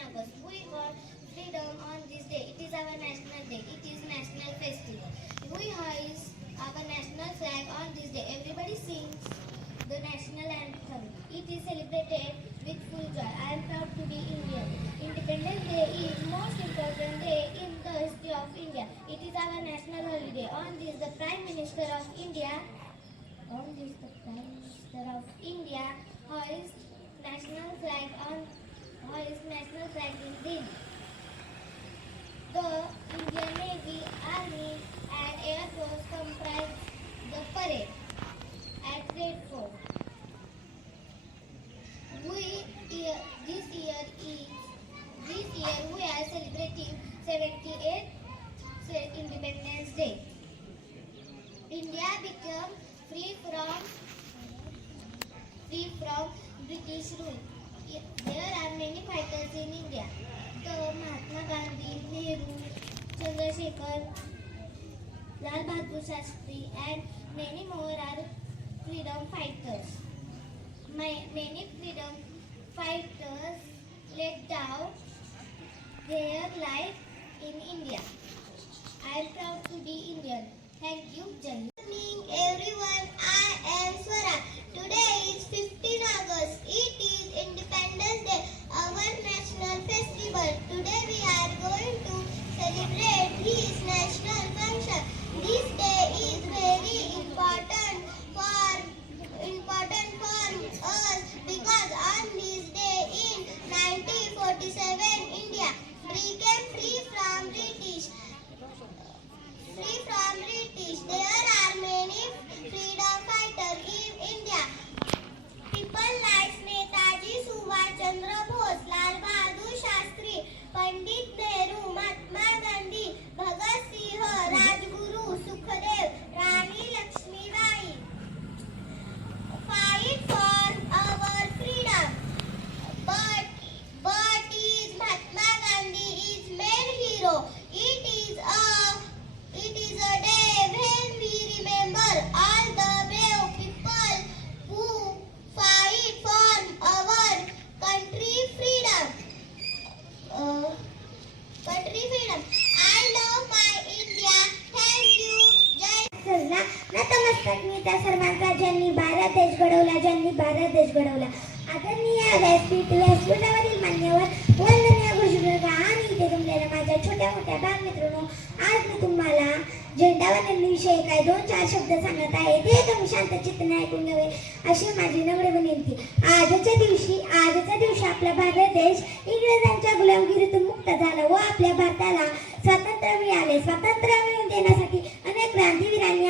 August. We got freedom on this day. It is our national day. It is national festival. We hoist our national flag on this day. Everybody sings the national anthem. It is celebrated with full joy. I am proud to be Indian. Independence Day is most important day in the history of India. It is our national holiday. On this, the Prime Minister of India, on this, the Prime Minister of India hoists national flag on or its National Day. The Indian Navy, Army and Air Force comprise the parade at Red Fort. We, this year is, this year we are celebrating 78th Independence Day. India became free from free from British rule there are many fighters in India. So Mahatma Gandhi, Nehru, Chandrasekhar, Lal Bahadur Shastri and many more are freedom fighters. My, many freedom fighters laid down their life in India. I am proud to be Indian. Thank you, Jai 1947 India became free from British. Free from British. There are many freedom. महाराष्ट्रात मी त्या सर्वांचा ज्यांनी भारत देश घडवला ज्यांनी भारत देश घडवला आदरणीय व्यासपीठ व्यासपीठावरील मान्यवर वंदनीय गुरुवर्ग आणि इथे जमलेल्या माझ्या छोट्या मोठ्या बाल मित्रांनो आज मी तुम्हाला झेंडा वंदनविषयी काय दोन चार शब्द सांगत आहे ते तुम्ही शांत चित्तने ऐकून घ्यावे अशी माझी नम्र विनंती आजच्या दिवशी आजच्या दिवशी आपला भारत देश इंग्रजांच्या गुलामगिरीतून मुक्त झाला व आपल्या भारताला स्वातंत्र्य मिळाले स्वातंत्र्य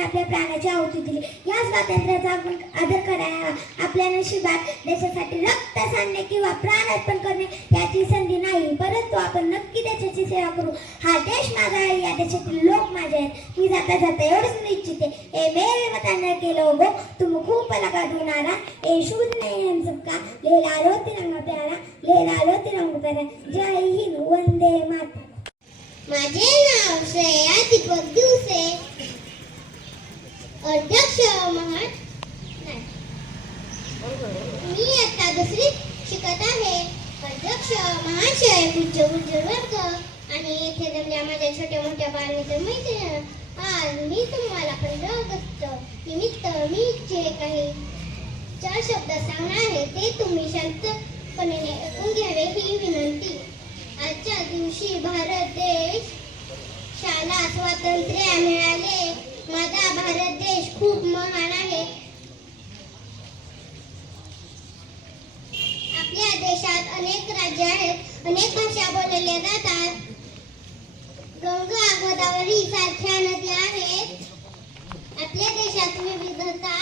आपल्या प्राणाची आहुती दिली या स्वातंत्र्याचा आपण आदर करायला आपल्या नशिबात देशासाठी रक्त सांडणे किंवा प्राण अर्पण करणे याची संधी नाही परंतु आपण नक्की देशाची सेवा करू हा देश माझा आहे या देशातील लोक माझे आहेत मी जाता जाता एवढंच मी इच्छिते ए मेरे मतांना केलं हो तुम खूप काढणारा ए शून्य हम सबका आलो रो तिरंगा प्यारा लेला रो तिरंगा प्यारा जय हिंद वंदे माता माझे नाव श्रेया दीपक दिवसे अध्यक्ष नाही मी आता दुसरी शिकत आहे अध्यक्ष महाशय पूज्य पूज्य वर्ग आणि येथे जमल्या माझ्या छोट्या मोठ्या बालमित्र मैत्रिणी आज मी तुम्हाला पंधरा ऑगस्ट निमित्त मी जे काही चार शब्द सांगणार आहे ते तुम्ही शांतपणे ऐकून घ्यावे ही विनंती आजच्या दिवशी भारत देश शाला स्वातंत्र्य मिळाले अनेक भाषा बोलल्या जातात गंगा गोदावरी सारख्या नद्या आहेत आपल्या देशात विविधता